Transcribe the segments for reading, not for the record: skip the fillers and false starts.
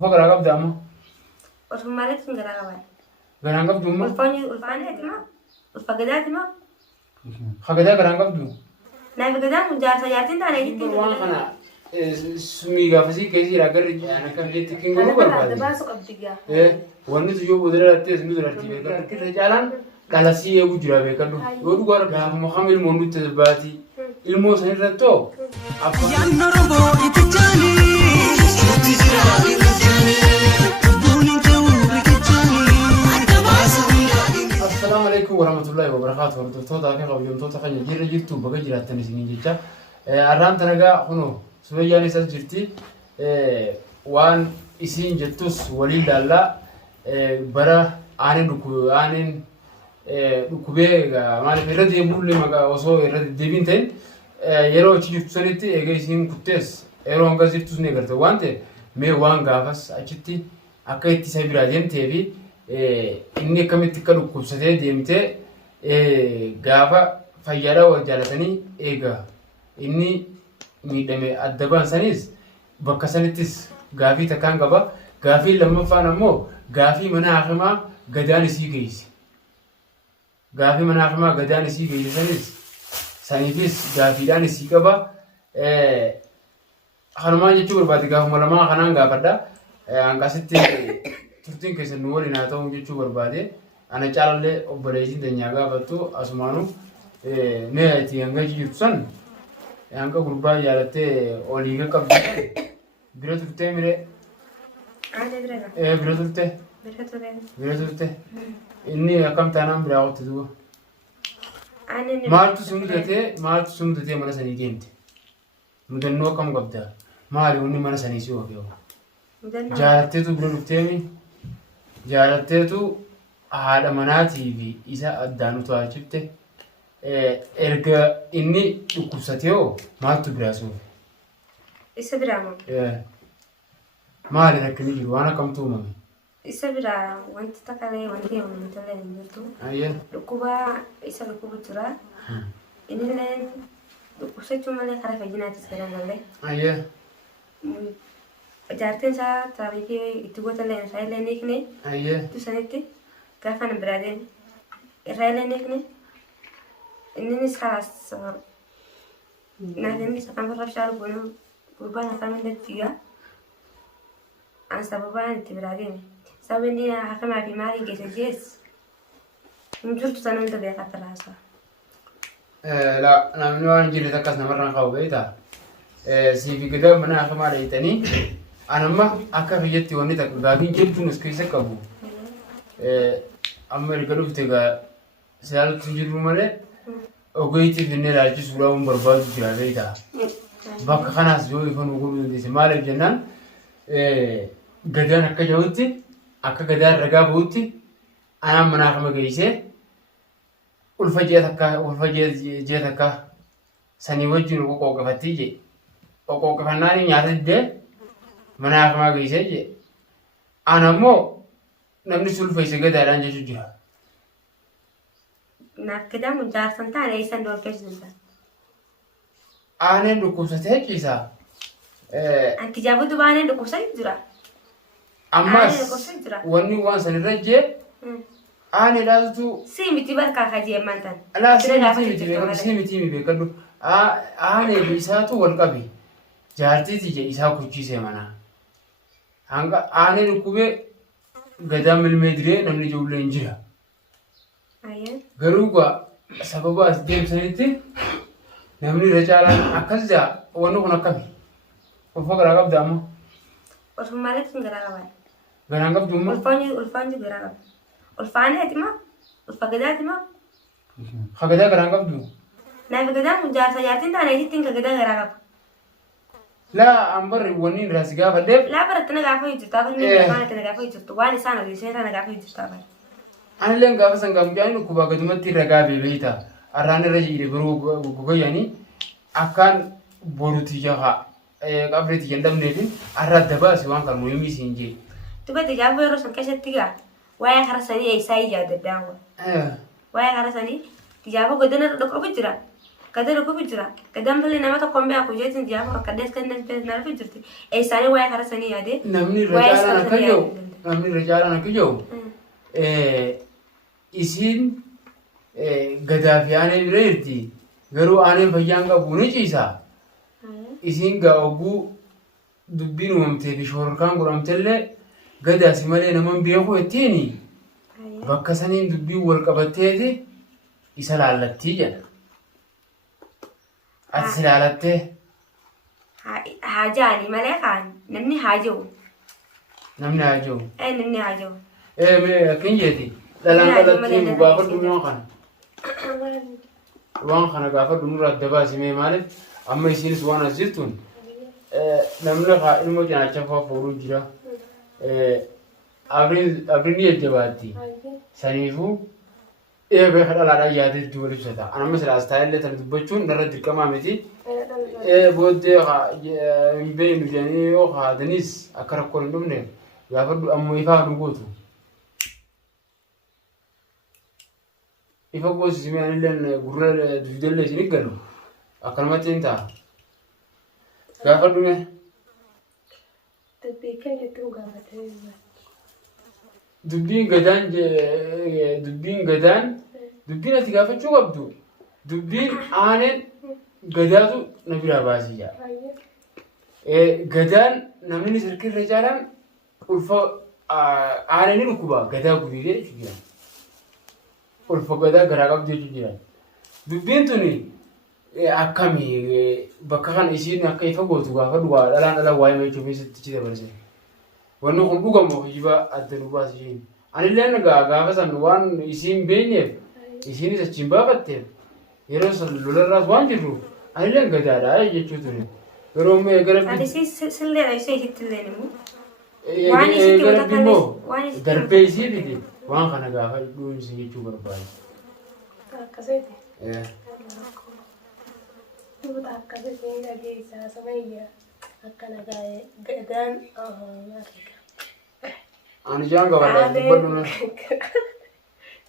فقرة قبل أما والفمالات من قراءة قران قبل ما والفانية ما والفقدات ما خقدا قران قبل لا فقدات مجال سيارتين تاني جدي وان خنا سمي قافسي كيسي راقر أنا كم جيت كينغ أنا روبر كلا بالي دباسو قبضيها إيه وانو تجو بدر أتيس ندر أرتيبه كذا كذا جالان كلاسي يبغى جرا بكرو يودو غار غاف مخامل مونو تباتي ilmo sani ratto السلام عليكم ورحمة الله وبركاته ورحمة الله وبركاته خني جير جيرتو بقى جيرات تنسين جيتا أرام تناقا هنو سوياني سال جرتي وان إسين جتوس ولي دالا برا آنين ركو آنين ركوبه مالي فردي بقول لي مكا وصو فردي دبينتين yeroo achi jirtu sanitti egaa isiin kuttees yeroo hanga jirtus ni agarta waan ta'eef mee waan gaafas achitti akka itti isa biraa deemtee fi inni akkamitti akka dhukkubsatee deemtee gaafa fayyaadhaa wal jaalatanii eegaa inni miidhame adda baansaniis bakka sanittis gaafii takkaan qaba gaafii lammaffaan ammoo gaafii mana hakimaa gadaan isii geessi gaafii mana hakimaa gadaan isii geessisanis sanifis gaafiidhaan isii qaba hanumaan jechuu barbaade gaafuma lamaa kanaan gaafadha hanqasitti turtiin keessan nu waliin haa ta'u jechuu barbaade ana caalallee obboleessiin teenyaa gaafattu asumaanu mee itti hanga jirtu san hanga gurbaa jaalattee olii qabdu bira turtee mire bira turte inni akkam taanaan biraa qotte duuba maaltu sumudatee mana sanii deemte mudannoo akkam qabda maali wanni mana sanii si oofee jaalatteetu bira dhufteemi jaalatteetu haadha manaatii fi isa addaan utaalchifte erga inni dhukkubsatee hoo maaltu biraa si oofe isa biraa moo maali rakkini jiru waan akkamtu uumame isa biraa wanti takalee wanti himamu talee hin jirtu dhukkuba isa dhukkubu jira innilleen dhukkubsachuu malee karaa fayyinaatis garagallee jaartiin isaa taarikii itti gootallee irraa illee ni kine itti sanitti gaafa na biraa deeme irraa illee ni kine inninis kalaas naatinnis kan farra bishaaru boonu gurbaan akkamiin dattigaa an sababaan itti biraa deeme sababni hakamaa fi maalii geessa jees hin jirtu sanan ta beekaa talaasa la namni waan jirre takkas namarraan qabu beektaa siifi gadaa mana hakamaa dhayitanii anamma akka biyyatti wanni takka gaafiin jechuun as keessa qabu amma erga dhufte gaa saalatu jiru malee ogeeytiif inni ilaalchisuudhaan waan barbaadu jira beektaa bakka kanaas yoo ifan godhuu dandeesse maaliif jennaan gadaan akka jahutti akka gadaan ragaa bahutti anaan mana hakama geessee ulfa jee takka sanii wajjin qoqqooqafattii jee qoqqooqafannaan nyaata diddee mana hakamaa geessee jee ana ammoo namni sulfeesse gadaadhaan jechuu jira. Nakkidamu jaarsan taane isan doorkeessuudha. Aaneen dhukkubsatee ciisaa. Anki jaabutu baaneen dhukkubsatee jira. Ammas wanni waan sanirra jee aanee dhaasutu si miti barkaa kajee mantan. Alaa si miti mi beekadhu aanee isaatu wal qabe jaartiiti je isaa kuchiisee manaa. Hanga aanee dhukkubee gadaa milmee diree namni ijoollee hin jira. Garuu gaa sababa as deemsanitti namni irra caalaan akkas jaa wanni kun akkami ulfa garaa qabda amma. Ulfumaalee sun garaa qabaa. Garaan qabdu amma. Ulfaan ji garaa qaba. Ulfaaneeti maa? Ulfa gadaati maa? Hagadaa garaan qabdu. Naaf gadaan kun jaarsa jaartiin taane ittiin ka gadaa garaa qaba. Laa ambarri wanni irraa si gaafadheef. Laa baratti na gaafa hojjetu afaan inni afaan na gaafa hojjetu waan isaan odeessee na gaafa hojjetu afaan. Anillee gaafa san gaafujaan dhukkuba gadumatti irra gaabee beeyta. Arraan irra jiire biroo gogoyyanii akkaan boruti jaha qabreeti jendamneetiin arra adda baase waan kan muhiimii siin jee. Dubatti gaafa yeroo san keessatti gaa waa'ee harasanii eessaa ijaadaddaa waan. Waa'ee harasanii gaafa godina irra dhokkofu jira. Gada lugu bijira. Gadam bali nama ta kombe aku jetin dia ko kades kan dan pes nar bijirti. Sani waya kara sani yade. Namni rajala na kayo. Namni rajala na kayo. Isin gadafiyane birerti. Garu ane bayyanga buni cisa. Isin ga ogu dubbin umamte bishorkan guramtelle gada simale naman biyo etini. Bakka sanin dubbi wal qabatteeti isa laalatti jedha. Ati si laalatte? Hajaani malee kaan namni haaja'u. Namni haaja'u? Namni haaja'u. Mee akkin jeeti dhalaan qalatti gaafadhu waan kana. Waan kana gaafadhu nurra adda baasimee maaliif amma isinis waan as jirtuun namni ilmoo cinaacha fa'aa fuudhuu jira. Abriin jajjabaatti. Saniifuu eebee kadhalaadhaan yaadatti wal ibsata. Anamma silaas taa'ellee tan dubbachuun irra dirqamaa miti. Booddee hin beeknu jedhanii yoo haadanis akka rakkoo hin dhumne gaafadhu ammoo ifaa nu gootu. Ifa goosisimee anillee gurra dugdallee isin eeggalu akkanumatti hin ta'a. Gaafadhu mee? Dubbiin gadaan dubbiin ati gaafachuu qabdu dubbiin aaneen gadaatu na biraa baasii jira. Gadaan namni sirkirra caalaan ulfa aaneen ni dhukkuba gadaa gubee jechuudha. Ulfa gadaa garaa qabdu jechuudha. Dubbiin tuni akkamii bakka kan isiin akka ifa gootu gaafadhu dhalaan waa'ee meeshuu keessatti ci dabarse. Wanni kun dhugamu hijiba adda nu baasishiin. Anillee gaafa san waan isiin beenyeef isiinis achiin baafatteef yeroo san lolarraas waan jirru anillee gadaadha jechuu ture. Yeroo mee gara sillee ishee hittillee immoo. Gara immoo darbee isii fide waan kana gaafa dhuunsi jechuu barbaade. Akkasitti. Duuba akkasitti dhageessaa samayyaa. Akkana gadaan ani jaan gabaadhaa dubbadhu na.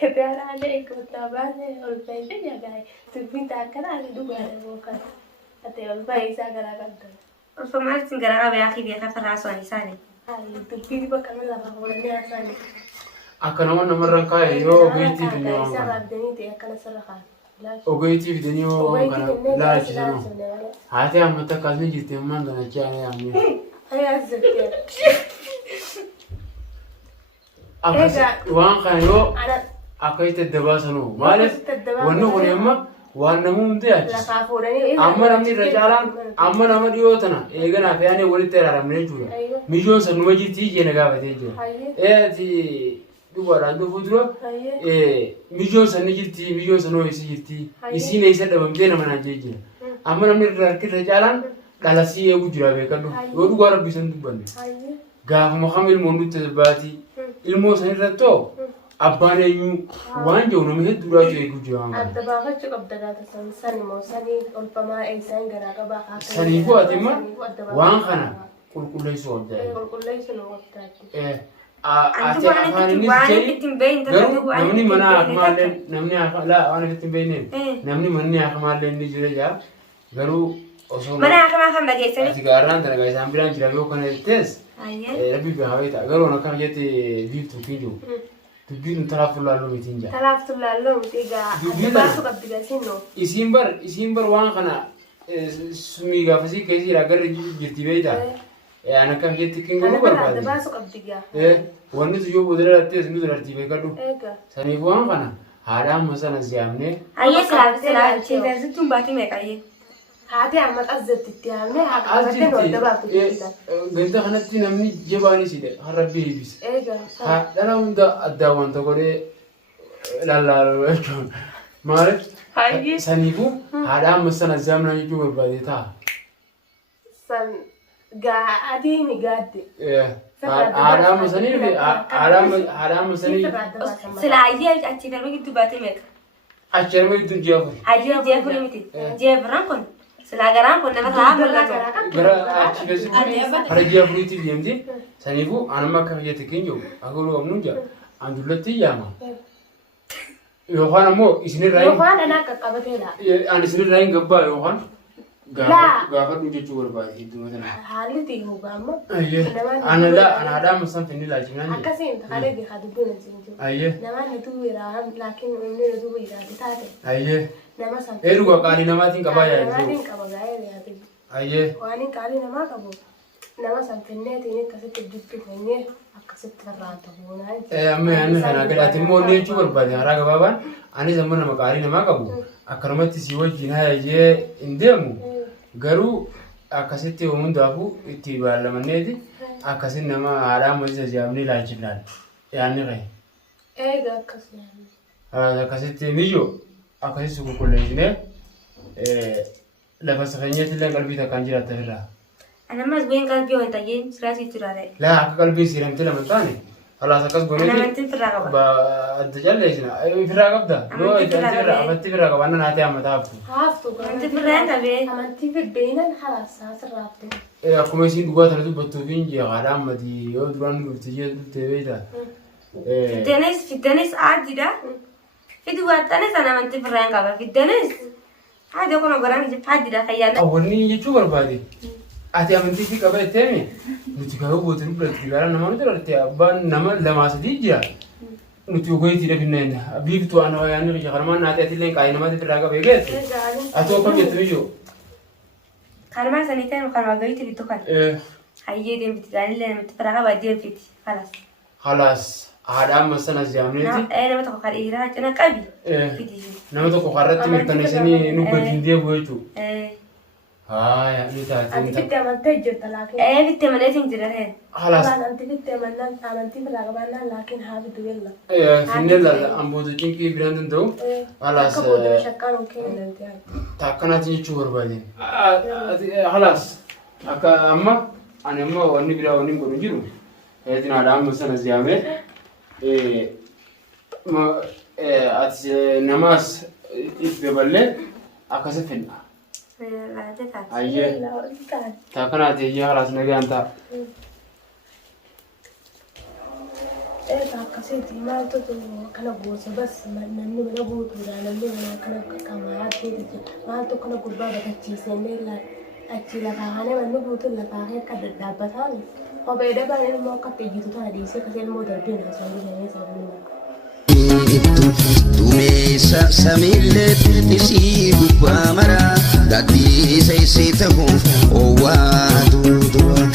Gadaan aanee eeggataa baasee ol fayyadee jagaayee dubbiin akkana ani dhugaadha bookan ati ol fayyisaa garaa qabdan. Ulfa maaltiin garaa qabee akki beekaa farraasoo ani isaanii. Dubbiin bakka nama lafa oolanii haasanii. Akka namarra kaa'e yoo ogeettii fidanii waan kana. Akkana sarara kaa'e. Ogeettii fidanii yoo kana laalchisan. Haati ammatti akkasuma jirti ammaan kana achi aanee ammee. Waan kana yoo akka itti adda baasanuu maaliif wanni kun amma waan namuu hundi achiisa. Amma namni irra caalaan amma nama dhiyoo tana eeganaa fi aanee walitti araaramne jechuudha. Mijoon san numa jirti jeena gaafatee jira. Dhugaadhaan dhufuu dura mijoon san ni jirti mijoon san ho'isi jirti isiin eessa dhabamtee nama naan jee jira. Amma namni irra caalaan dhalasii eeguu jira beekadhu yoo dhugaa rabbii san dubbanne. Gaafuma kam ilmoon nutti baati ilmoo san irrattoo abbaan eenyuu waan jiru nama hedduudhaatu eeguu jira waan kana. Adda baafachuu qabda gaata sani moo sanii olfamaa eessaan garaa qabaa haa ta'u. Saniifuu ati immoo waan kana qulqulleessuu qabda. Qulqulleessuu nu qabdaati. Ati afaanis jee garuu namni mana hakamaallee namni waan itti hin beekneef namni manni hakamaallee ni jira jaa garuu osoo mana hakamaa kam dhageessanii? Ati gaarraan dalagaa isaan biraan jira yoo kana jettees rabbi gaafee ta'a garuu akkana jette biiftuu fi jiru dubbiin talaaftuu laalloo mitiin jaa. Talaaftuu laalloo miti egaa adda baasuu qabdi gasiin noo. Isiin bar waan kana sumii gaafasii keessiidha garri jirti beektaa. Ana kam jetti kin guruu barbaade. Adda baasuu qabdi gaa. Wanni tu yoo boodara lattee nu duratti beekadhu. Saniif waan kana haadhaan masana siyaamnee. Ayyee silaa cheeversituun baatii meeqayyee? Haati amma xazzatti itti haamnee haa qabattee nu adda baaftu jechuudha. Ganta kanatti namni jabaanis harrabbii eebise. Haadhala hunda addaa wanta godhee lallaaluu jechuun maaliif saniifuu haadhaan masana siyaamnaa jechuu barbaade ta'a. Adii ni gaadde. Haadhaan masanii Silaa ayyee achi darbe gidduu baatee meeqa? achi darbe gidduu ji'a afur. Ayyee ji'a afurii miti. Ji'a afuraan kun silaa garaan kun nama taa'aa mul'atu. Gara achi keessatti hara ji'a afuriitiif deemti. Saniifuu anamma akka fayyate keenya jiru akka godhu qabnu jira. An dullatti yaama. يوخان مو إسنين راين يوخان أنا كقبتي لا أنا إسنين راين قبّا يوخان لا. قافر نجي تقول بعدي إنتوا مثلاً حالتي هو قام أنا لا أنا هذا مثلاً في النيل أجمعني أكاسين تخلي خدوبنا زينجو نما نتويرا لكن من نتويرا تتاتي نما سام إيرو قالي نماتين كبايا نما دين كبايا يا تي واني قالي نما كبو نما سام فيني تيني كسيت جبت فيني أكاسيت فرانتو هنا أما أنا كده أتمنى نيجي تقول بعدي هراك بابا أنا زمان ما قالي نما كبو أكرمت سوى جنها يجي إندمو garuu akkasitti uumun daafu itti baalamanneeti akkasin nama haadhaa maliisa jaamni ilaalchinaan yaanni qae. Eega akkasii. Akkasitti miyyoo akkasitti qulqulleessinee lafa safeenyatti illee qalbii takkaan jiraatta irraa. Anamas bu'een qalbii wanta jeen siraasii jiraare. Laa akka qalbii siramte lama taane halaas akkas goonee. Anamantiin firraa qaba. Adda jalleessina firraa qabda. Yoo itti amatti firraa qaba annan haatee ammataa haftu. Haftu Amantii firraa qabee. amantii fiddeenan halasaa sirraafte. Akkuma isiin dhugaa tana dubbattuu fi inji haadha ammatii yoo duraan dhufte jee dhuftee beektaa. Fiddanis aaddiidha. Fiddi waaxanis anamantii firraa hin qaba. Fiddanis haadha kun ogoraan aaddiidha fayyaadha. Wanni jechuu barbaade ati amantii fi qaba jetteemi nuti garuu goote dubbatti gaara namaa nuti dhalatte abbaan nama lamaa sadii jira nuti ogoyitii dhafinneenya biiftuu ana wayaanni biyya karmaan naati ati illee qaayii namaati firraa qabee geesse ati akkam jette biyyoo. Karmaa sanii ta'e kan wagayiiti bittu kan. Hayyee deemti gaanillee namatti firraa qaba deemfiti halas. Halas haadha amma sanas jaamneeti. Nama tokko kan dhiiraa cina qabi. Nama tokko karratti mirkaneessanii nu wajjin deebi'u jechuudha. Haa ni taate. Ati fittee amantee jirta laakiin. Fittee amaleetiin jira ta'e. Halas. Amantii fittee amantii firraa qabaannaan laakiin haa fiddu beella. Finnella amboota cinqii biraan danda'u. Halas. Akka booda shakkaan ookee dandeenya. Takkanaati jechuu barbaade. Halas. Akka amma ani amma wanni biraa wanni godhu jiru. Eetiin haadha amma sanas yaamee. Ati namaas itti daballee akkasitti finna. Ayyee takkanaati ayyee halas nagaan ta'a. Akkasitti maaltu kana gosa bas namni mana guutuudha namni mana kana kamaa ta'e maaltu kana gubbaa batachiisee achi lafaa kana manni guutuun lafaa akka daddaabbataan kophee dabaan immoo akka teeyyitu tana dhiisee akkasii immoo darbee naasoo jireenyaa isaanii. Duumessa samiillee isii gubbaa maraa gadhiisa isii ta'uuf oowwaa duuduraa.